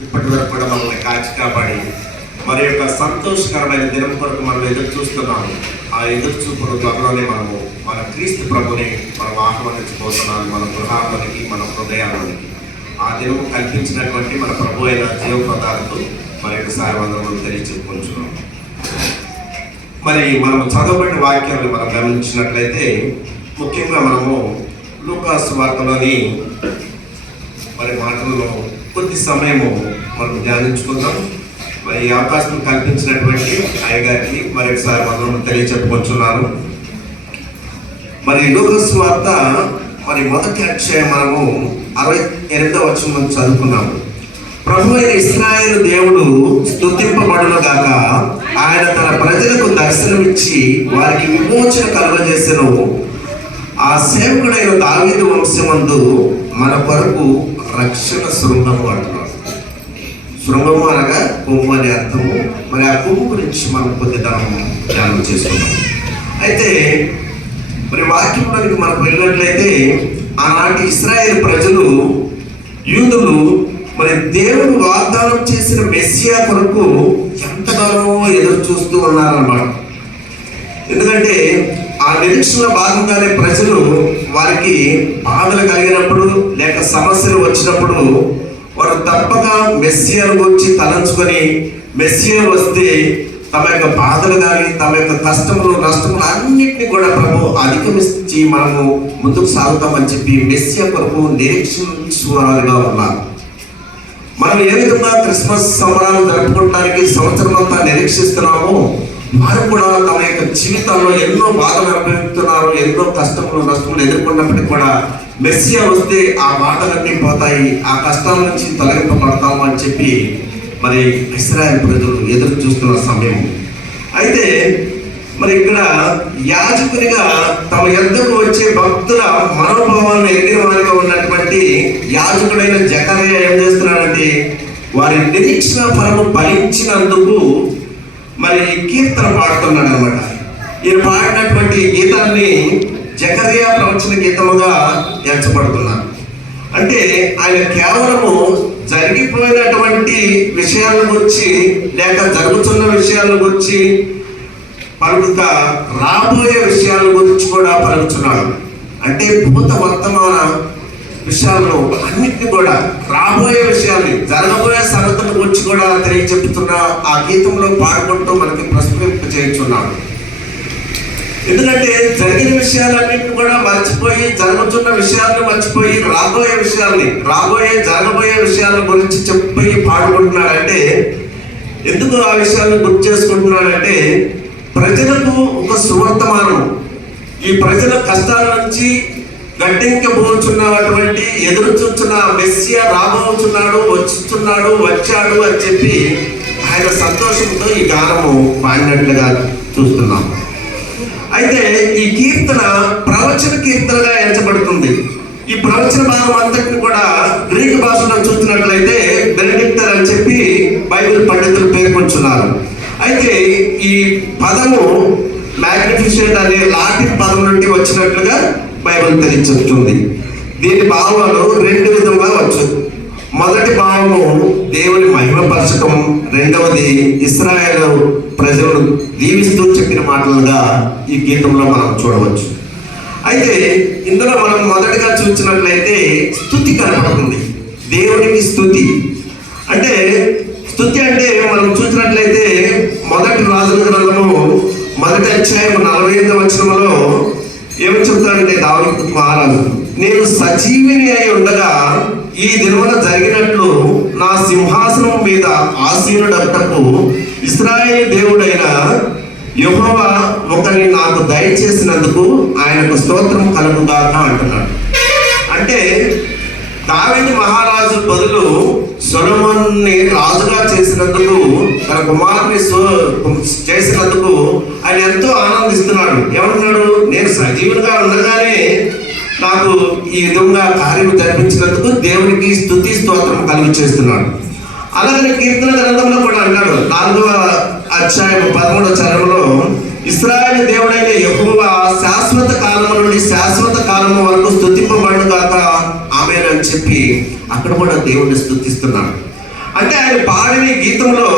ఇప్పటి వరకు కూడా మనల్ని కాచి కాపాడి మరి యొక్క సంతోషకరమైన దినం కొరకు మనం ఎదురు చూస్తున్నాము. ఆ ఎదురు చూపుల త్వరలోనే మనము మన క్రీస్తు ప్రభుని మనం ఆహ్వానించబోతున్నాము మన గృహాలకి, మన హృదయాలకి. ఆ దినం కల్పించినటువంటి మన ప్రభు అయిన జీవ పదార్థం మన యొక్క సారవందరములు తెలియచెప్పుకుంటున్నాం. మరి మనం చదవబడిన వాక్యాలను మనం గమనించినట్లయితే ముఖ్యంగా మనము లూకాసు వార్తలోని మరి మాటలను కొద్ది సమయము మనం ధ్యానించుకుందాం. మరి ఈ అవకాశం కల్పించినటువంటి అయ్యగారికి మరొకసారి మనం తెలియచెప్పుకుంటున్నాను. మరి లూకాసు వార్త మరి మొదటి అధ్యాయం మనము 68వ వచనం చదువుకున్నాము. ప్రభు అయిన ఇశ్రాయేలు దేవుడు స్తుతింపబడును గాక, ఆయన తన ప్రజలకు దర్శనమిచ్చి వారికి విమోచన కలుగజేసెను. ఆ సేవకుడైన దావీదు వంశమందు మన కొరకు రక్షణ శృంగము అంటున్నాడు. శృంగము అనగా కొమ్ము అనే అర్థము. మరి ఆ కొమ్ము గురించి మనం కొద్ది ధ్యానం చేసుకున్నాం. అయితే మరి వాక్యంలోనికి మనకు వెళ్ళినట్లయితే ఆనాటి ఇశ్రాయేలు ప్రజలు, యూదులు మరి దేవుడు వాగ్దానం చేసిన మెస్సియా కొరకు ఎంతగానో ఎదురు చూస్తూ ఉన్నారన్నమాట. ఎందుకంటే ఆ నిరీక్షణ భాగంగానే ప్రజలు వారికి బాధలు కలిగినప్పుడు లేక సమస్యలు వచ్చినప్పుడు వారు తప్పక మెస్సియాను గురించి తలంచుకొని మెస్సియా వస్తే తమ యొక్క బాధలు కానీ తమ యొక్క కష్టములు నష్టములు అన్నింటినీ కూడా ప్రభు అధిగమించి మనము ముందుకు సాగుతామని చెప్పి మెస్సియా కొరకు నిరీక్షించువారుగా ఉన్నారు. మనం ఏ విధంగా క్రిస్మస్ సంబరాలు జరుపుకోవడానికి సంవత్సరం అంతా నిరీక్షిస్తున్నామో వారు కూడా తమ యొక్క జీవితంలో ఎన్నో బాధలు అనుభవిస్తున్నారు. ఎన్నో కష్టములు నష్టములు ఎదుర్కొన్నప్పటికీ కూడా మెస్సియా వస్తే ఆ బాధలన్నీ పోతాయి, ఆ కష్టాల నుంచి తొలగింపబడతాము అని చెప్పి మరి ఇశ్రాయేలు ప్రజలు ఎదురు చూస్తున్న సమయం. అయితే మరి ఇక్కడ యాజకునిగా తమ యొద్దకు వచ్చే భక్తుల మనోభావాలను ఎరిగిన వారిగా ఉన్నటువంటి యాజకుడైన జకర్యా ఏం చేస్తున్నాడంటే వారి నిరీక్షణ ఫలము ఫలించినందుకు మరి కీర్తన పాడుతున్నాడు అనమాట. ఈయన పాడినటువంటి గీతాన్ని జకర్యా ప్రవచన గీతముగా ఎంచబడుతున్నారు. అంటే ఆయన కేవలము జరిగిపోయినటువంటి విషయాల గురించి లేక జరుగుతున్న విషయాల గురించి పలుకుత రాబోయే విషయాల గురించి కూడా పలుకుతున్నాడు. అంటే భూత వర్తమాన విషయాలను అన్నిటిని కూడా రాబోయే విషయాల్ని జరగబోయే సంగతుల గురించి కూడా తెలియచెప్తున్న ఆ గీతంలో పాడుకుంటూ మనకి ప్రస్తుతింప చేయించున్నాడు. ఎందుకంటే జరిగిన విషయాలన్నింటిని కూడా మర్చిపోయి జరుగుతున్న విషయాలను మర్చిపోయి జరగబోయే విషయాల గురించి చెప్పి పాడుకుంటున్నాడంటే ఎందుకు ఆ విషయాలను గుర్తు చేసుకుంటున్నాడంటే ప్రజలకు ఒక సువర్తమానం, ఈ ప్రజల కష్టాల నుంచి గట్టెంకబోచున్నటువంటి ఎదురు చూస్తున్న మెస్సియా రాబోతున్నాడు, వచ్చాడు అని చెప్పి ఆయన సంతోషంతో ఈ గానము పాడినట్లుగా చూస్తున్నాం. అయితే ఈ కీర్తన ప్రవచన కీర్తనగా ఎంచబడుతుంది. ఈ ప్రవచన భాగం అంతటిని కూడా గ్రీకు భాషలో చూస్తున్నట్లయితే బెనెడిక్టర్ అని చెప్పి బైబిల్ పండితులు పేర్కొంటున్నారు. అయితే ఈ పదము మ్యాగ్నిఫిసెంట్ అనే లాటిన్ పదం నుండి వచ్చినట్లుగా బైబిల్ తెలియచెప్తుంది. దీని భావాలు రెండు విధంగా వచ్చు. మొదటి భావము దేవుని మహిమపరచటం, రెండవది ఇశ్రాయేలు ప్రజలను దీవిస్తూ చెప్పిన మాటలుగా ఈ గీతంలో మనం చూడవచ్చు. అయితే ఇందులో మనం మొదటిగా చూసినట్లయితే స్తుతి కనపడుతుంది. దేవునికి స్తుతి అంటే మనం చూసినట్లయితే మొదటి రాజుల గ్రంథము మొదటి అధ్యాయం 45వ వచనంలో ఏమి చెప్తాడంటే దావీదు మహారాజు, నేను సజీవిని అయి ఉండగా ఈ దినమున జరిగినట్లు నా సింహాసనం మీద ఆసీనుడటకు ఇశ్రాయేలు దేవుడైన యెహోవా ఒకరిని నాకు దయచేసినందుకు ఆయనకు స్తోత్రం కలుగుగాక అంటున్నాడు. అంటే దావీదు మహారాజు బదులు సొలొమోనుని రాజుగా చేసినందుకు, తన కుమారుని చేసినందుకు ఆయన ఎంతో ఆనందిస్తున్నాడు. ఏమంటున్నాడు, నేను సజీవునిగా ఉండగానే నాకు ఈ విధంగా కార్యం జరిపించినందుకు దేవునికి స్తుతి స్తోత్రం కలుగు చేస్తున్నాడు. అలాగే కీర్తన గ్రంథంలో కూడా అన్నాడు 4వ అధ్యాయం 13వ చరణంలో, ఇశ్రాయేలు దేవుడైన యెహోవా శాశ్వత కాలము నుండి శాశ్వత కాలము వరకు స్తుతింపబడును గాక ఆమేన్ అని చెప్పి అక్కడ కూడా దేవుడిని స్తుతిస్తున్నాడు. అంటే ఆయన పాడిన గీతంలో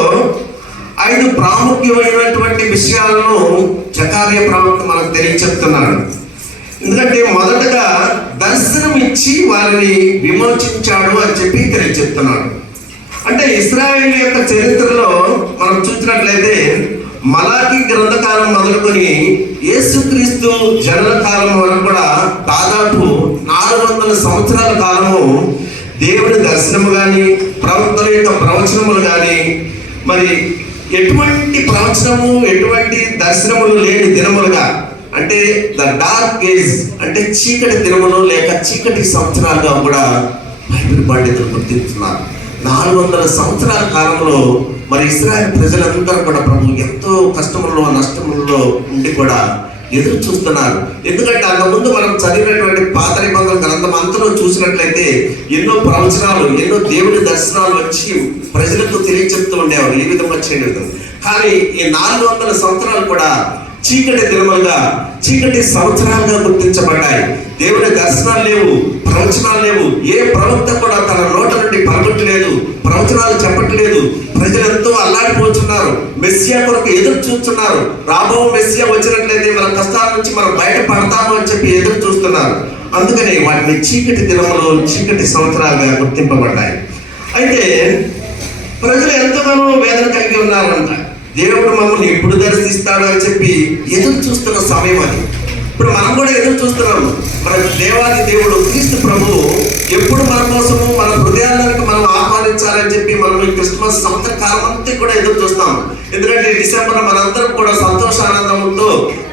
5 ప్రాముఖ్యమైనటువంటి విషయాలను జకర్యా ప్రవక్త మనకు తెలియచెప్తున్నాడు. ఎందుకంటే మొదటగా దర్శనం ఇచ్చి వారిని విమోచించాడు అని చెప్పి తెలియచెప్తున్నాడు. అంటే ఇశ్రాయేలు యొక్క చరిత్రలో మనం చూసినట్లయితే మలాకి గ్రంథకాలం మొదలుకొని యేసుక్రీస్తు జనన కాలం వరకు కూడా దాదాపు 400 సంవత్సరాల కాలము దేవుని దర్శనము కానీ ప్రవక్తల యొక్క ప్రవచనములు కానీ మరి ఎటువంటి ప్రవచనము ఎటువంటి దర్శనములు లేని దినములుగా, అంటే ద డార్క్ ఏజ్ అంటే చీకటి దినములు లేక చీకటి సంవత్సరాలుగా కూడా బైబిల్ పండితులు గుర్తిస్తున్నారు. 400 సంవత్సరాల కాలంలో మరి ఇశ్రాయేలు ప్రజలందరూ కూడా ప్రభు ఎంతో కష్టముల్లో నష్టముల్లో ఉండి కూడా ఎదురు చూస్తున్నారు. ఎందుకంటే అంతకుముందు మనం చదివినటువంటి పాత నిబంధన గ్రంథం అంతలో చూసినట్లయితే ఎన్నో ప్రవచనాలు, ఎన్నో దేవుని దర్శనాలు వచ్చి ప్రజలకు తెలియచెప్తూ ఉండేవారు ఈ విధంగా చేయని విధం. కానీ ఈ 400 సంవత్సరాలు కూడా చీకటి దినములుగా, చీకటి సంవత్సరాలుగా గుర్తించబడ్డాయి. దేవుని దర్శనాలు లేవు, ప్రవచనాలు లేవు. ఏ ప్రవక్త కూడా తన నోట నుండి పలకట్లేదు, ప్రవచనాలు చెప్పట్లేదు. ప్రజలు ఎంతో అల్లాడిపోతున్నారు, మెస్సియా కొరకు ఎదురు చూస్తున్నారు. రాబో మెస్సియా వచ్చినట్లయితే మన కష్టాల నుంచి మనం బయటపడతాము అని చెప్పి ఎదురు చూస్తున్నారు. అందుకని వాటిని చీకటి దినములు, చీకటి సంవత్సరాలుగా గుర్తింపబడ్డాయి. అయితే ప్రజలు ఎంతగానో వేదన కలిగి ఉన్నారంట. దేవుడు మమ్మల్ని ఎప్పుడు దర్శిస్తాడు అని చెప్పి ఎదురు చూస్తున్న సమయం అది. ఇప్పుడు మనం కూడా ఎదురు చూస్తున్నాము. మన దేవాది దేవుడు క్రీస్తు ప్రభువు ఎప్పుడు మన కోసము మన హృదయాలకు మనం ఆహ్వానించాలని చెప్పి మనం ఈ క్రిస్మస్ సంవత్సర కాలం అంతా కూడా ఎదురు చూస్తాము. ఎందుకంటే డిసెంబర్ మనందరం కూడా సంతోషానందంతో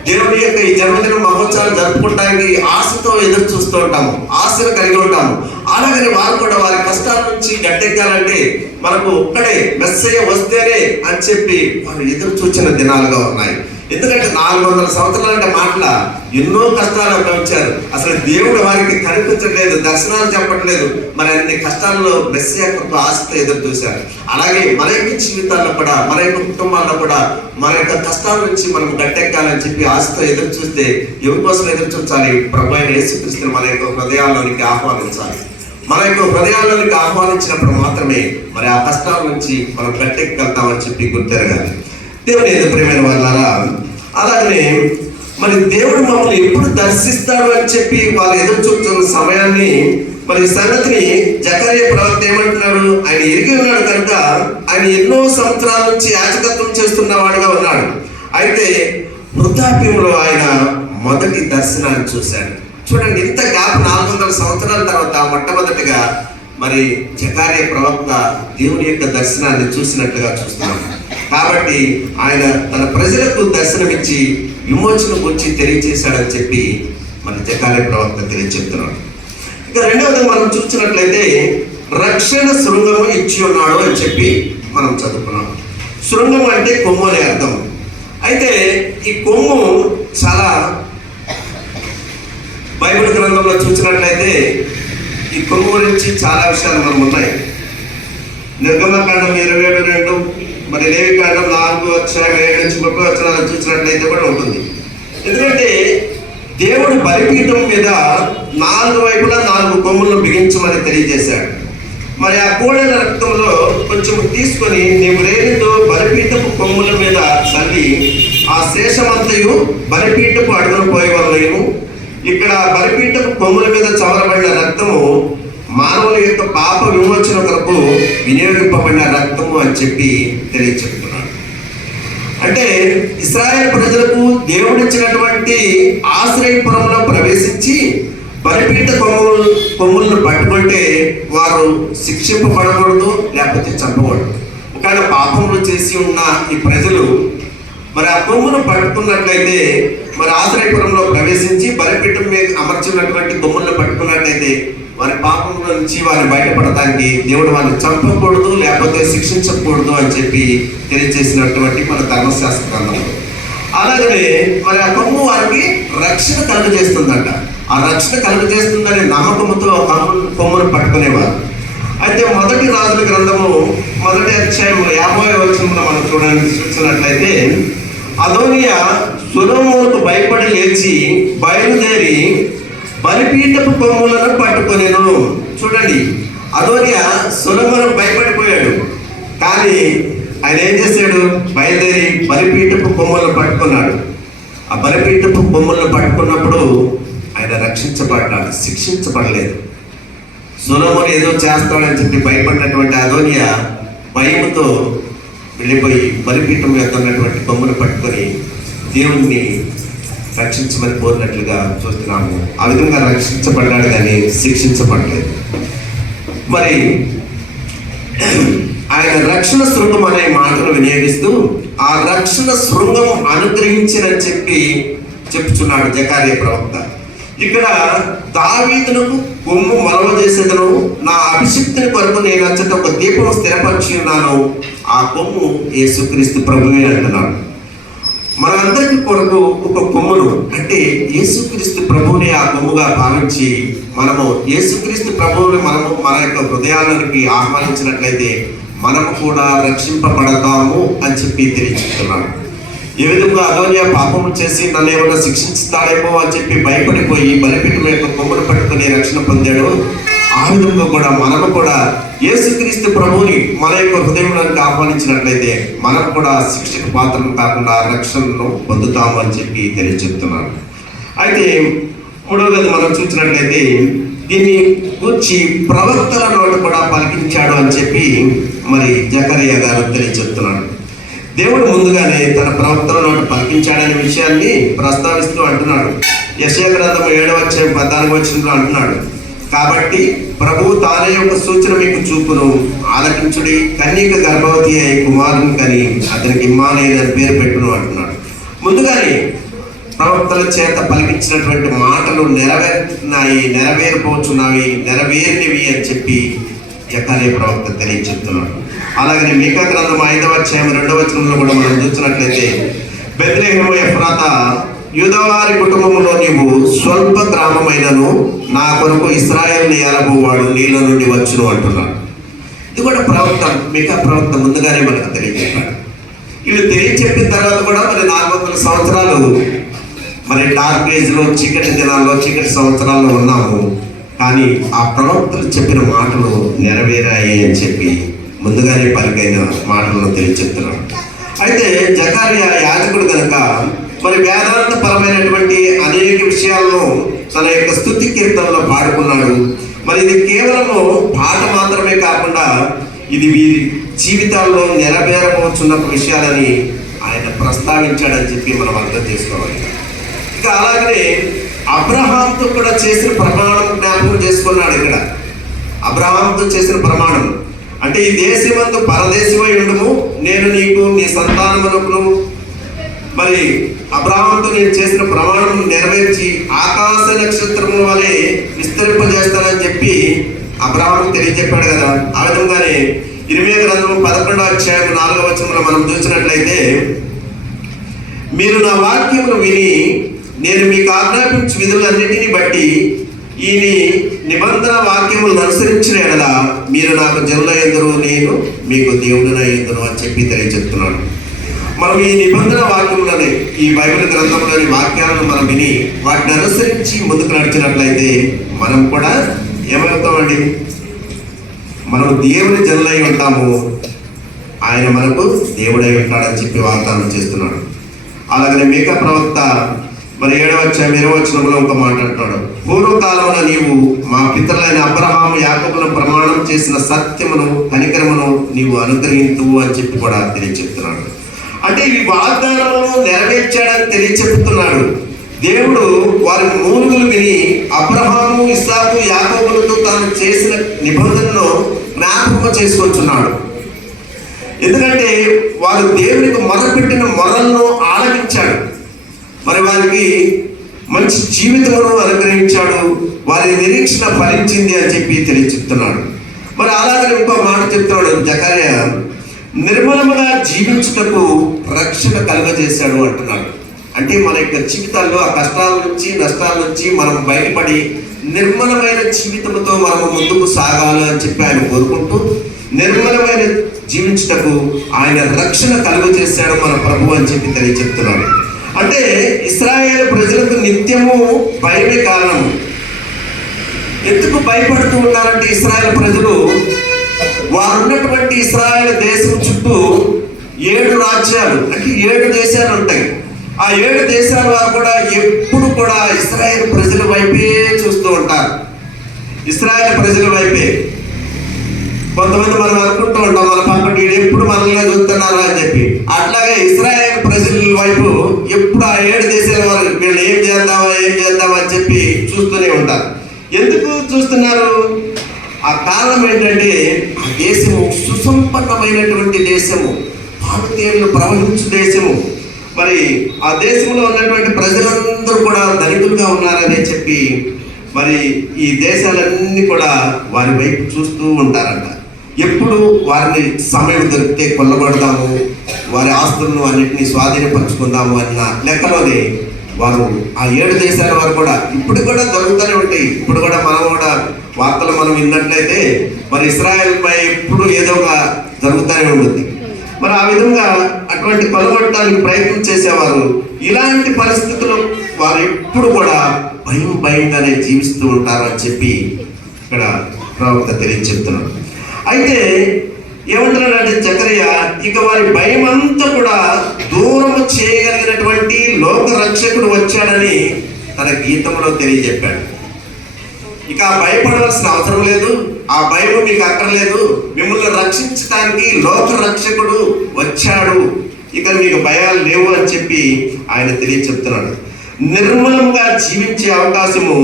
దేవుని యొక్క ఈ జన్మదిన మహోత్సవాలు జరుపుకోవడానికి ఆశతో ఎదురు చూస్తూ ఉంటాము, ఆశను కలిగి ఉంటాము. అలాగని వారు కూడా వారి కష్టాల నుంచి గట్టెక్కాలంటే మనకు ఒక్కడే మెస్సయ్య వస్తేనే అని చెప్పి వారు ఎదురు చూచిన దినాలుగా ఉన్నాయి. ఎందుకంటే 400 సంవత్సరాలు అంటే మాటల ఎన్నో కష్టాలు అనుభవించారు. అసలు దేవుడు వారికి కనిపించట్లేదు, దర్శనాలు చెప్పట్లేదు. మరి అన్ని కష్టాల్లో మెస్సియా కొరకు ఆశతో ఎదురు చూశారు. అలాగే మన యొక్క జీవితాల్లో కూడా, మన యొక్క కుటుంబాల్లో కూడా మన యొక్క కష్టాల నుంచి మనం గట్టెక్కాలని చెప్పి ఆశతో ఎదురు చూస్తే ఎవరి కోసం ఎదురు చూడాలి? ప్రభు అయిన యేసుక్రీస్తుని మన యొక్క హృదయాల్లోనికి ఆహ్వానించాలి. మన యొక్క హృదయాల్లోనికి ఆహ్వానించినప్పుడు మాత్రమే మరి ఆ కష్టాల నుంచి మనం గట్టెక్కగలుగుతామని చెప్పి గుర్తెరగాలి. దేవుని ప్రియమైన వాళ్ళారా, అలాగనే మరి దేవుడు మమ్మల్ని ఎప్పుడు దర్శిస్తాడు అని చెప్పి వాళ్ళు ఎదురు చూస్తున్న సమయాన్ని, మరి సంగతిని జకర్యా ప్రవక్త ఏమంటున్నాడు? ఆయన ఎరిగి ఉన్నాడు కనుక ఆయన ఎన్నో సంవత్సరాల నుంచి యాజకత్వం చేస్తున్న వాడుగా ఉన్నాడు. అయితే వృద్ధాప్యంలో ఆయన మొదటి దర్శనాన్ని చూశాడు. చూడండి, ఇంత గ్యాప్ 400 సంవత్సరాల తర్వాత మొట్టమొదటిగా మరి జకర్యా ప్రవక్త దేవుని యొక్క దర్శనాన్ని చూసినట్లుగా చూస్తున్నాం. కాబట్టి ఆయన తన ప్రజలకు దర్శనమిచ్చి విమోచన గురించి తెలియజేశాడని చెప్పి మన జకర్యా ప్రవక్త తెలియజెప్తున్నాడు. ఇక రెండవది మనం చూసినట్లయితే రక్షణ శృంగము ఇచ్చి ఉన్నాడు అని చెప్పి మనం చదువుకున్నాం. శృంగం అంటే కొమ్ము అనే అర్థం. అయితే ఈ కొమ్ము చాలా బైబిల్ గ్రంథంలో చూసినట్లయితే ఈ కొమ్ము గురించి చాలా విషయాలు మనం ఉన్నాయి. నిర్గమకాండం 27:2, మరి లేవికాండం 4:7-30 చూసినట్లయితే కూడా ఉంటుంది. ఎందుకంటే దేవుడు బలిపీఠం మీద 4 వైపులా 4 కొమ్ములను బిగించమని తెలియజేశాడు. మరి ఆ కోడెల రక్తంలో కొంచెం తీసుకొని నీవు రేణితో బలిపీఠపు కొమ్ముల మీద చల్లి ఆ శేషమంతయు బలిపీఠపు అడుగున పోయేవాళ్ళను. ఇక్కడ బలిపీఠపు కొమ్ముల మీద చవరబడిన రక్తము మానవుల యొక్క పాప విమోచన కొరకు వినియోగింపబడిన రక్తము అని చెప్పి తెలియచెప్తున్నాడు. అంటే ఇశ్రాయేలు ప్రజలకు దేవుడిచ్చినటువంటి ఆశ్రయపురంలో ప్రవేశించి బలిపీఠ కొమ్ములను పట్టుకుంటే వారు శిక్షింపబడకూడదు, లేకపోతే చంపకూడదు. ఒకవేళ పాపములు చేసి ఉన్న ఈ ప్రజలు మరి ఆ కొమ్మును పట్టుకున్నట్లయితే, మరి ఆశ్రయపురంలో ప్రవేశించి బలిపీఠం మీద అమర్చినటువంటి కొమ్ములను పట్టుకున్నట్లయితే వారి పాపంలో నుంచి వారిని బయటపడటానికి దేవుడు వారిని చంపకూడదు, లేకపోతే శిక్షించకూడదు అని చెప్పి తెలియజేసినటువంటి మన ధర్మశాస్త్ర గ్రంథంలో. అలాగనే మరి ఆ కొమ్ము వారికి రక్షణ కలుగజేస్తుందంట. ఆ రక్షణ కలుగజేస్తుందనే నమ్మకంతో కొమ్మును పట్టుకునేవారు. అయితే మొదటి రాజుల గ్రంథము 1వ అధ్యాయం 50వ వచనంలో మనం చూసినట్లయితే అదోనియా సొలొమోనుకు భయపడి లేచి బయలుదేరి బలిపీఠపు కొమ్ములను పట్టుకొనెను. చూడండి, అదోనియా సొలొమోనుకు భయపడిపోయాడు. ఆయన ఏం చేశాడు? బయలుదేరి బలిపీఠపు కొమ్ములను పట్టుకున్నాడు. ఆ బలిపీఠపు కొమ్ములను పట్టుకున్నప్పుడు ఆయన రక్షించబడ్డాడు, శిక్షించబడలేదు. సొలొమోను ఏదో చేస్తాడని చెప్పి భయపడినటువంటి అదోనియా భయంతో వెళ్ళిపోయి బలిపీఠం యొక్క ఉన్నటువంటి కొమ్మును పట్టుకొని దేవుణ్ణి రక్షించమని కోరినట్లుగా చూస్తున్నాము. ఆ విధంగా రక్షించబడ్డాడు కానీ శిక్షించబడలేదు. మరి ఆయన రక్షణ శృంగం అనే మాటను వినియోగిస్తూ ఆ రక్షణ శృంగం అనుగ్రహించినని చెప్పి చెప్పుచున్నాడు జకర్యా ప్రవక్త. ఇక్కడ దావీదునకు కొమ్ము మరవ చేసేదను, నా అభిషిక్తుని కొరకు నేను అచ్చట ఒక దీపం స్థిరపరిచి ఉన్నాను, ఆ కొమ్ము యేసుక్రీస్తు ప్రభువే అంటున్నాడు. మనందరికీ కొరకు ఒక కొమ్మును, అంటే యేసుక్రీస్తు ప్రభువుని ఆ కొమ్ముగా భావించి మనము యేసుక్రీస్తు ప్రభువుని మనము మన యొక్క హృదయాలకి ఆహ్వానించినట్లయితే మనము కూడా రక్షింపబడతాము అని చెప్పి తెలియజేస్తున్నాడు. ఏ విధంగా అదోనియా పాపం చేసి నన్ను ఏమైనా శిక్షిస్తాడేమో అని చెప్పి భయపడిపోయి బలిపీఠం యొక్క కొమ్మును పట్టుకుని రక్షణ పొందాడు, ఆ విధంగా కూడా మనము కూడా యేసుక్రీస్తు ప్రభువుని మన యొక్క హృదయంలోకి ఆహ్వానించినట్లయితే మనం కూడా శిక్షకు పాత్రలు కాకుండా రక్షణను పొందుతాము అని చెప్పి తెలియజేస్తున్నాడు. అయితే మూడవది మనం చూసినట్లయితే దీన్ని కూర్చి ప్రవక్తల నోట కూడా పలికించాడు అని చెప్పి మరి జకర్యా గారు తెలియజేస్తున్నాడు. దేవుడు ముందుగానే తన ప్రవక్తల నోట పలికించాడనే విషయాన్ని ప్రస్తావిస్తూ అంటున్నాడు. యెషయా గ్రంథం 7వ అధ్యాయం 14వ వచనంలో అంటున్నాడు, కాబట్టి ప్రభువు తానే యొక్క సూచన మీకు చూపును, ఆలకించుడి, కన్యక గర్భవతి అయి కుమారుని కని అతనికి ఇమ్మానుయేలు అని పేరు పెట్టును అంటున్నాడు. ముందుగానే ప్రవక్తల చేత పలికించినటువంటి మాటలు నెరవేరిపోచున్నవి, నెరవేరినవి అని చెప్పి జకర్యా ప్రవక్త తెలియచెప్తున్నాడు. అలాగనే మీకా గ్రంథం 5వ అధ్యాయం 2వ వచనంలో కూడా మనం చూసినట్లయితే, బెత్లెహేము ఎఫ్రాతా, యూదావారి కుటుంబంలో నీవు స్వల్ప గ్రామమైనను నా కొరకు ఇశ్రాయేలుని ఏలబోవాడు నీళ్ళ నుండి వచ్చును అంటున్నాడు. ఇది కూడా ప్రవక్త, మీకా ప్రవక్త ముందుగానే మనకు తెలియజెప్పాడు. వీళ్ళు తెలియచెప్పిన తర్వాత కూడా మరి 400 సంవత్సరాలు మరి డార్క్ ఏజ్లో, చీకటి దినాల్లో, చీకటి సంవత్సరాల్లో ఉన్నాము. కానీ ఆ ప్రవక్తలు చెప్పిన మాటలు నెరవేరాయి అని చెప్పి ముందుగానే పలికైన మాటలను తెలియచెప్తున్నాడు. అయితే జకర్యా యాజకుడు కనుక మరి వేదాంత పరమైనటువంటి అనేక విషయాలను తన యొక్క స్తుతి కీర్తనలో పాడుకున్నాడు. మరి ఇది కేవలము పాట మాత్రమే కాకుండా ఇది వీరి జీవితాల్లో నెరవేరబోతున్న విషయాలని ఆయన ప్రస్తావించాడని చెప్పి మనం అర్థం చేసుకోవాలి. ఇక అలాగనే అబ్రహాంతో కూడా చేసిన ప్రమాణం జ్ఞాపకం చేసుకున్నాడు. ఇక్కడ అబ్రహాంతో చేసిన ప్రమాణం అంటే, ఈ దేశమందు పరదేశమై ఉండుము, నేను నీకు నీ సంతానమునకును మరి అబ్రహాంతో నేను చేసిన ప్రమాణం నెరవేర్చి ఆకాశ నక్షత్రముల వలె విస్తరింపజేస్తానని చెప్పి అబ్రహాము తెలియజెప్పాడు కదా. ఆ విధంగానే ఇర్మీయా గ్రంథం 11వ అధ్యాయం 4వ వచనంలో మనం చూసినట్లయితే, మీరు నా వాక్యమును విని నేను మీకు ఆజ్ఞాపించు విధులన్నిటిని బట్టి ఈ నిబంధన వాక్యములను అనుసరించిన ఎడల మీరు నాకు జనుల యందును, నేను మీకు దేవుడినై యుందును అని చెప్పి తెలియజెప్తున్నాడు. మనం ఈ నిబంధన వాక్యములని, ఈ బైబిల్ గ్రంథంలోని వాక్యాలను మనం విని వాటిని అనుసరించి ముందుకు నడిచినట్లయితే మనం కూడా ఏమవుతామండి? మనం దేవుని జనులై ఉంటాము, ఆయన మనకు దేవుడై ఉంటాడని చెప్పి వాగ్దానం చేస్తున్నాడు. అలాగనే మీకా ప్రవక్త మరి 7వ అధ్యాయం 20వ వచనంలో ఒక మాట అంటున్నాడు, పూర్వకాలమున నీవు మా పితరులైన అబ్రహాము యాకోబులను ప్రమాణం చేసిన సత్యమును కనికరమును నీవు అనుగ్రహింతువు అని చెప్పి కూడా తెలియచెప్తున్నాడు. అంటే ఈ వాగ్దానమును నెరవేర్చాడని తెలియచెప్తున్నాడు. దేవుడు వారి మూలుగులు విని అబ్రహాము, ఇస్సాకు, యాకోబులతో తాను చేసిన నిబంధనను జ్ఞాపకం చేసుకొచ్చున్నాడు. ఎందుకంటే వారు దేవునికి మొరపెట్టిన మొరలను ఆలకించాడు, మరి వారికి మంచి జీవితమును అనుగ్రహించాడు, వారి నిరీక్షణ ఫలించింది అని చెప్పి తెలియచెప్తున్నాడు. మరి అలాగే ఇంకో మాట చెప్తున్నాడు జకర్యా, నిర్మలముగా జీవించుటకు రక్షణ కలుగజేశాడు అంటున్నాడు. అంటే మన యొక్క జీవితాల్లో ఆ కష్టాల నుంచి, నష్టాల నుంచి మనం బయటపడి నిర్మలమైన జీవితంతో మనము ముందుకు సాగాలి అని చెప్పి ఆయన కోరుకుంటూ నిర్మలమైన జీవించుటకు ఆయన రక్షణ కలుగజేశాడు మన ప్రభు అని చెప్పి తెలియచెప్తున్నాడు. అంటే ఇశ్రాయేలు ప్రజలకు నిత్యము భయమే కారణం. ఎందుకు భయపడుతూ ఉన్నారంటే ఇశ్రాయేలు ప్రజలు వారు ఉన్నటువంటి ఇశ్రాయేలు దేశం చుట్టూ 7 రాజ్యాలు అంటే 7 దేశాలు ఉంటాయి. ఆ 7 దేశాల వారు కూడా ఎప్పుడు కూడా ఇశ్రాయేలు ప్రజల వైపే చూస్తూ ఉంటారు. ఇశ్రాయేలు ప్రజల వైపే. కొంతమంది మనం అనుకుంటూ ఉంటాం, మన పక్కన ఎప్పుడు మనల్ని చూస్తున్నారు అని చెప్పి. అట్లాగే ఇశ్రాయేలు ప్రజల వైపు ఎప్పుడు ఆ 7 దేశాల వారు వీళ్ళు ఏం చేద్దామా అని చెప్పి చూస్తూనే ఉంటారు. ఎందుకు చూస్తున్నారు? ఆ కారణం ఏంటంటే ఆ దేశము సుసంపన్నమైనటువంటి దేశము, పాలుతేళ్లు ప్రవహించు దేశము. మరి ఆ దేశంలో ఉన్నటువంటి ప్రజలందరూ కూడా ధనికులుగా ఉన్నారని చెప్పి మరి ఈ దేశాలన్నీ కూడా వారి వైపు చూస్తూ ఉంటారంట. ఎప్పుడు వారిని సమయం దొరికితే కొల్లగొడదాము, వారి ఆస్తులను అన్నింటినీ స్వాధీనపరుచుకుందాము అన్న లెక్కలోనే వారు ఆ 7 దేశాల వారు కూడా ఇప్పుడు కూడా దొరుకుతూనే ఉంటాయి. ఇప్పుడు కూడా వార్తలు మనం విన్నట్లయితే మరి ఇశ్రాయేల్పై ఎప్పుడు ఏదో ఒక జరుగుతూనే ఉంటుంది. మరి ఆ విధంగా అటువంటి కొలగొట్టడానికి ప్రయత్నం చేసేవారు. ఇలాంటి పరిస్థితుల్లో వారు ఎప్పుడు కూడా భయంగానే జీవిస్తూ ఉంటారు అని చెప్పి ఇక్కడ ప్రవక్త తెలియచెప్తున్నాడు. అయితే ఏమంటున్నాడంటే జకరియా, ఇక వారి భయం అంతా కూడా దూరం చేయగలిగినటువంటి లోక రక్షకుడు వచ్చాడని తన గీతంలో తెలియజెప్పాడు. ఇక భయపడవలసిన అవసరం లేదు, ఆ భయం మీకు అక్కర్లేదు, మిమ్మల్ని రక్షించడానికి లోక రక్షకుడు వచ్చాడు, ఇక మీకు భయాలు లేవు అని చెప్పి ఆయన తెలియచెప్తున్నాడు. నిర్మలంగా జీవించే అవకాశము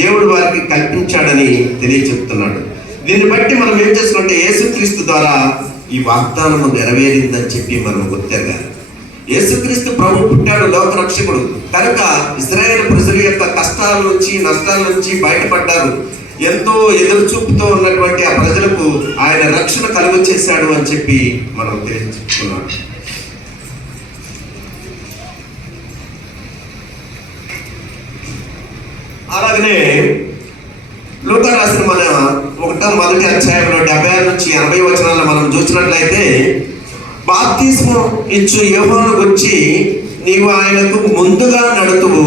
దేవుడు వారికి కల్పించాడని తెలియచెప్తున్నాడు. దీన్ని బట్టి మనం ఏం చేసుకుంటే యేసుక్రీస్తు ద్వారా ఈ వాగ్దానము నెరవేరిందని చెప్పి మనం గుర్తెరగాలి. యేసుక్రీస్తు ప్రభు పుట్టాడు, లోక రక్షకుడు కనుక ఇశ్రాయేలు ప్రజల యొక్క కష్టాల నుంచి నష్టాల నుంచి బయటపడ్డారు. ఎంతో ఎదురు చూపుతో ఉన్నటువంటి ఆ ప్రజలకు ఆయన రక్షణ కలుగ చేశాడు అని చెప్పి మనం తెలియజేస్తున్నాం. అలాగనే లూకా రాసిన మన 1వ అధ్యాయంలో 76 నుంచి 80 వచనాలను మనం చూసినట్లయితే, బాప్తిస్మం ఇచ్చు యోహాను గురించి నీవు ఆయనకు ముందుగా నడుతువు,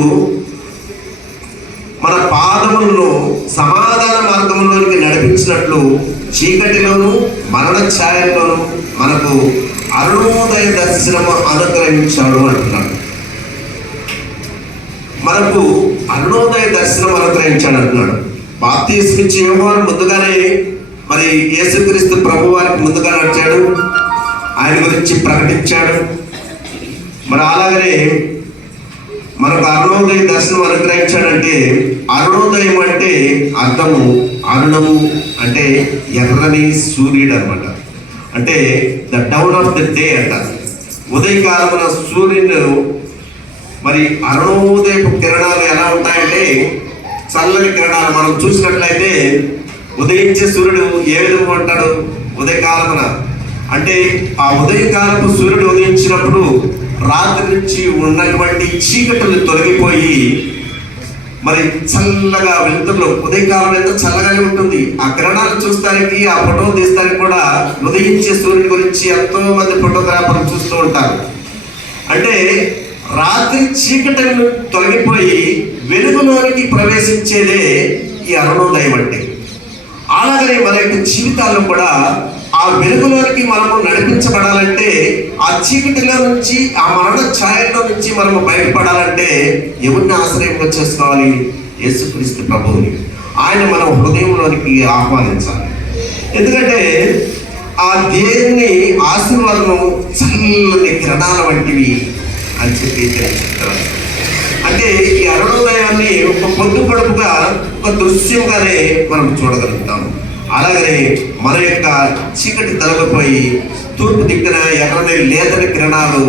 మన పాదములను సమాధాన మార్గంలోనికి నడిపించినట్లు చీకటిలోను మరణ ఛాయల్లోను మనకు అరుణోదయ దర్శనము అనుగ్రహించాడు అంటున్నాడు. మనకు అరుణోదయ దర్శనం అనుగ్రహించాడు అంటున్నాడు. బాప్తిస్మం ఇచ్చే యోహాను ముందుగానే మరి యేసుక్రీస్తు ప్రభు వారికి ముందుగా నడిచాడు, ఆయన గురించి ప్రకటించాడు. మరి అలాగనే మనకు అరుణోదయ దర్శనం అనుగ్రహించాడంటే, అరుణోదయం అంటే అర్థము అరుణము అంటే ఎర్రని సూర్యుడు అనమాట. అంటే the down of the day అంట. ఉదయకాలమున సూర్యుడు మరి అరుణోదయపు కిరణాలు ఎలా ఉంటాయంటే చల్లని కిరణాలు. మనం చూసినట్లయితే ఉదయించే సూర్యుడు ఏ విధంగా ఉంటాడు ఉదయకాలమున అంటే, ఆ ఉదయకాలపు సూర్యుడు ఉదయించినప్పుడు రాత్రి నుంచి ఉన్నటువంటి చీకటులు తొలగిపోయి మరి చల్లగా వెలుతురులో, ఉదయకాలం ఎంత చల్లగానే ఉంటుంది. ఆ కిరణాలు చూస్తానికి, ఆ ఫోటో తీస్తానికి కూడా ఉదయించే సూర్యుడి గురించి ఎంతో మంది ఫోటోగ్రాఫర్లు చూస్తూ ఉంటారు. అంటే రాత్రి చీకటిని తొలగిపోయి వెలుగులోనికి ప్రవేశించేదే ఈ అరుణోదయం అంటే. అలాగనే మన యొక్క జీవితాల్లో కూడా ఆ వెలుగులోనికి మనము నడిపించబడాలంటే, ఆ చీకటిలో నుంచి, ఆ మరణ ఛాయల్లో నుంచి మనము బయటపడాలంటే ఎవరిని ఆశ్రయంగా చేసుకోవాలి? యేసుక్రీస్తు ప్రభువుని. ఆయన మనం హృదయంలోనికి ఆహ్వానించాలి. ఎందుకంటే ఆ దేవుని ఆశీర్వాదము చల్లని కిరణాల వంటివి అని చెప్పి చెప్తారు. అంటే ఈ అరుణోదయాన్ని ఒక పొద్దు పొడుపుగా ఒక దృశ్యంగానే మనం చూడగలుగుతాము. అలాగనే మన యొక్క చీకటి తొలగిపోయి తూర్పు దిక్కున ఎర్రని లేదని కిరణాలు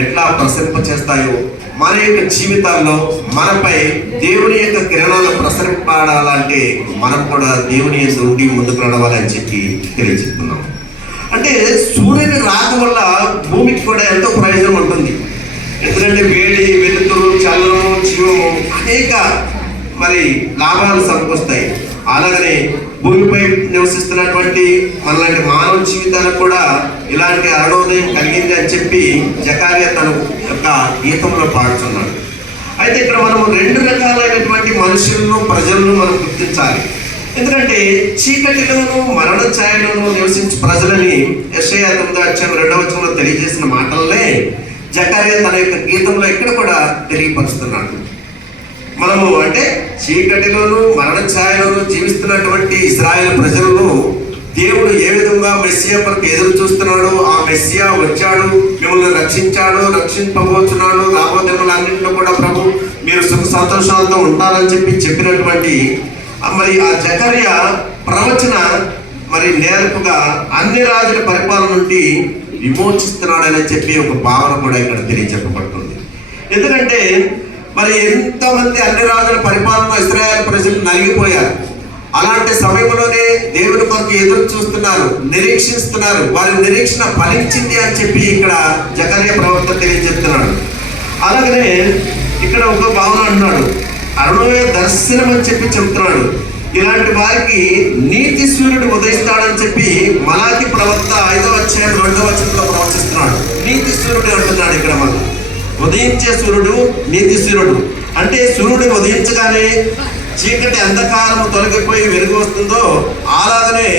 ఎట్లా ప్రసరింప చేస్తాయో మన యొక్క జీవితాల్లో మనపై దేవుని యొక్క కిరణాలు ప్రసరింపడాలంటే మనం కూడా దేవుని యొక్క ఉండి ముందుకు నడవాలని చెప్పి తెలియజేస్తున్నాం. అంటే సూర్యుని రాక వల్ల భూమికి కూడా ఎంతో ప్రయోజనం ఉంటుంది. ఎందుకంటే వేడి, వెలుతురు, చల్లము, జీవము అనేక మరి లాభాలు సమకూరుస్తాయి. అలాగనే భూమిపై నివసిస్తున్నటువంటి మనలాంటి మానవ జీవితాలకు కూడా ఇలాంటి అరుణోదయం కలిగింది అని చెప్పి జకర్యా తన యొక్క గీతంలో పాడుతున్నాడు. అయితే ఇక్కడ మనము 2 రకాలైనటువంటి మనుషులను, ప్రజలను మనం గుర్తించాలి. ఎందుకంటే చీకటిలోను మరణ ఛాయలోను నివసించి ప్రజలని యెషయా 9:2 తెలియజేసిన మాటలనే జకర్యా తన యొక్క గీతంలో ఇక్కడ కూడా తెలియపరుస్తున్నాడు. మనము అంటే చీకటిలోను మరణ ఛాయలోను జీవిస్తున్నటువంటి ఇశ్రాయేలు ప్రజలను దేవుడు ఏ విధంగా మెస్సియా కొరకు ఎదురు చూస్తున్నాడు, ఆ మెస్సియా వచ్చాడు, మిమ్మల్ని రక్షించాడు, రక్షింపబోతున్నాడు, రాబోదినములన్నింటిలో కూడా ప్రభు మీరు సుఖ సంతోషాలతో ఉంటారని చెప్పినటువంటి మరి ఆ జకర్యా ప్రవచన మరి నేర్పుగా అన్ని రాజుల పరిపాలన నుండి విమోచిస్తున్నాడని చెప్పి ఒక భావన కూడా ఇక్కడ తెలియజెప్పబడుతుంది. ఎందుకంటే మరి ఎంతమంది అన్ని రాజుల పరిపాలన ఇశ్రాయేలు ప్రజలు నలిగిపోయారు. అలాంటి సమయంలోనే దేవుని కొరకు ఎదురు చూస్తున్నారు, నిరీక్షిస్తున్నారు. వారి నిరీక్షణ ఫలించింది అని చెప్పి ఇక్కడ జకర్యా ప్రవక్త తెలియజెప్తున్నాడు. అలాగనే ఇక్కడ ఒక భావన అంటున్నాడు, అరుణోదయ దర్శనం అని చెప్పి చెప్తున్నాడు. ఇలాంటి వారికి నీతి సూర్యుడు ఉదయిస్తాడని చెప్పి మలాకి ప్రవక్త 5:2 ప్రవచిస్తున్నాడు. నీతి సూర్యుడు అంటున్నాడు ఇక్కడ. మనం ఉదయించే సూర్యుడు నీతి సూర్యుడు అంటే సూర్యుడు ఉదయించగానే చీకటి అంధకారము తొలగిపోయి వెలుగు వస్తుందో అలాగనే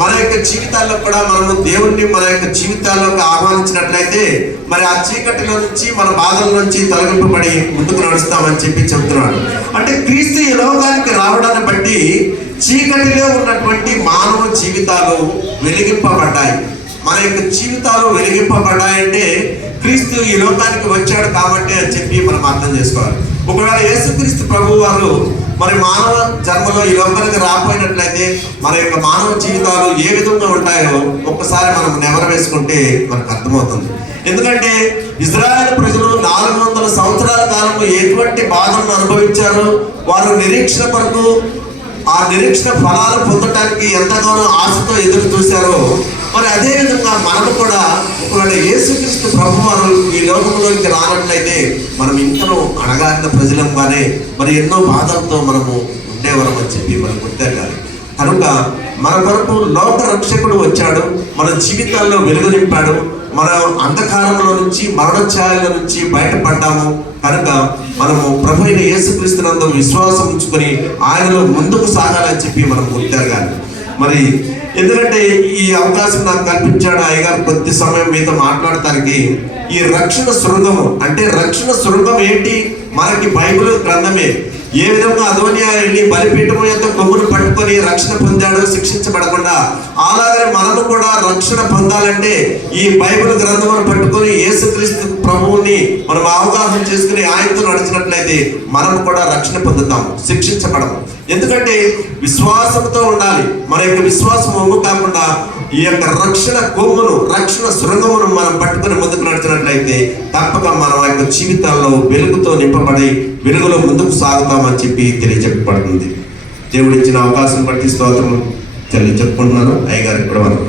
మన యొక్క జీవితాల్లో కూడా మనము దేవుణ్ణి మన యొక్క జీవితాల్లోకి ఆహ్వానించినట్లయితే మరి ఆ చీకటిలో నుంచి మన బాధల నుంచి తొలగింపబడి ముందుకు నడుస్తామని చెప్పి చెప్తున్నాడు. అంటే క్రీస్తు ఈ లోకానికి రావడాన్ని బట్టి చీకటిలో ఉన్నటువంటి మానవ జీవితాలు వెలిగింపబడ్డాయి. మన యొక్క జీవితాలు వెలిగింపబడ్డాయంటే క్రీస్తు ఈ లోకానికి వచ్చాడు కాబట్టి అని చెప్పి మనం అర్థం చేసుకోవాలి. ఒకవేళ యేసుక్రీస్తు ప్రభు వారు మరి మానవ జన్మలో ఈ లోకానికి రాకపోయినట్లయితే మన యొక్క మానవ జీవితాలు ఏ విధంగా ఉంటాయో ఒక్కసారి మనం నెమరు వేసుకుంటే మనకు అర్థమవుతుంది. ఎందుకంటే ఇశ్రాయేలు ప్రజలు 400 సంవత్సరాల కాలంలో ఎటువంటి బాధలను అనుభవించారో, వారు నిరీక్షణ కొరకు ఆ నిరీక్షణ ఫలాలు పొందడానికి ఎంతగానో ఆశతో ఎదురు చూశారో, మరి అదే విధంగా మనము కూడా ఒకవేళ యేసుక్రీస్తు ప్రభువారు ఈ లోకంలోకి రానట్లయితే మనం ఇంకనూ అణగారిన ప్రజలంగానే మరి ఎన్నో బాధలతో మనము ఉండేవారం అని చెప్పి మనం గుర్తెరగాలి. కనుక మన కొరకు లోక రక్షకుడు వచ్చాడు, మన జీవితాల్లో వెలుగు నింపాడు, మన అంధకారంలో నుంచి మరణ ఛాయల నుంచి బయటపడ్డాము. కనుక మనము ప్రభు అయిన యేసుక్రీస్తునందు విశ్వాసం ఉంచుకొని ఆయనలో ముందుకు సాగాలని చెప్పి మనం గుర్తెరగాలి. మరి ఎందుకంటే ఈ అవకాశం నాకు కల్పించాడు అయ్యగారు కొద్ది సమయం మీతో మాట్లాడటానికి. ఈ రక్షణ శృంగము అంటే రక్షణ శృంగం ఏంటి? మనకి బైబిల్ గ్రంథమే. ఏ విధంగా అదోనియా వెళ్ళి బలిపీఠం యొక్క కొమ్మును పట్టుకొని రక్షణ పొందాడు శిక్షించబడకుండా, అలాగే మనము కూడా రక్షణ పొందాలంటే ఈ బైబిల్ గ్రంథమును పట్టుకొని యేసుక్రీస్తు ప్రభువుని మనం అవగాహన చేసుకుని ఆయనతో నడిచినట్లయితే మనము కూడా రక్షణ పొందుతాము, శిక్షించబడము. ఎందుకంటే విశ్వాసంతో ఉండాలి. మన యొక్క విశ్వాసం ఒమ్ము కాకుండా ఈ యొక్క రక్షణ కొమ్మును, రక్షణ శృంగమును మనం పట్టుకుని ముందుకు నడిచినట్లయితే తప్పక మన యొక్క జీవితాల్లో వెలుగుతో నింపబడి వెలుగులో ముందుకు సాగుతామని చెప్పి తెలియజెప్పబడుతుంది. దేవుడిచ్చిన అవకాశం బట్టి స్తోత్రం చెల్లించుకుంటున్నాను. అయ్యగారు ఇక్కడ వరకు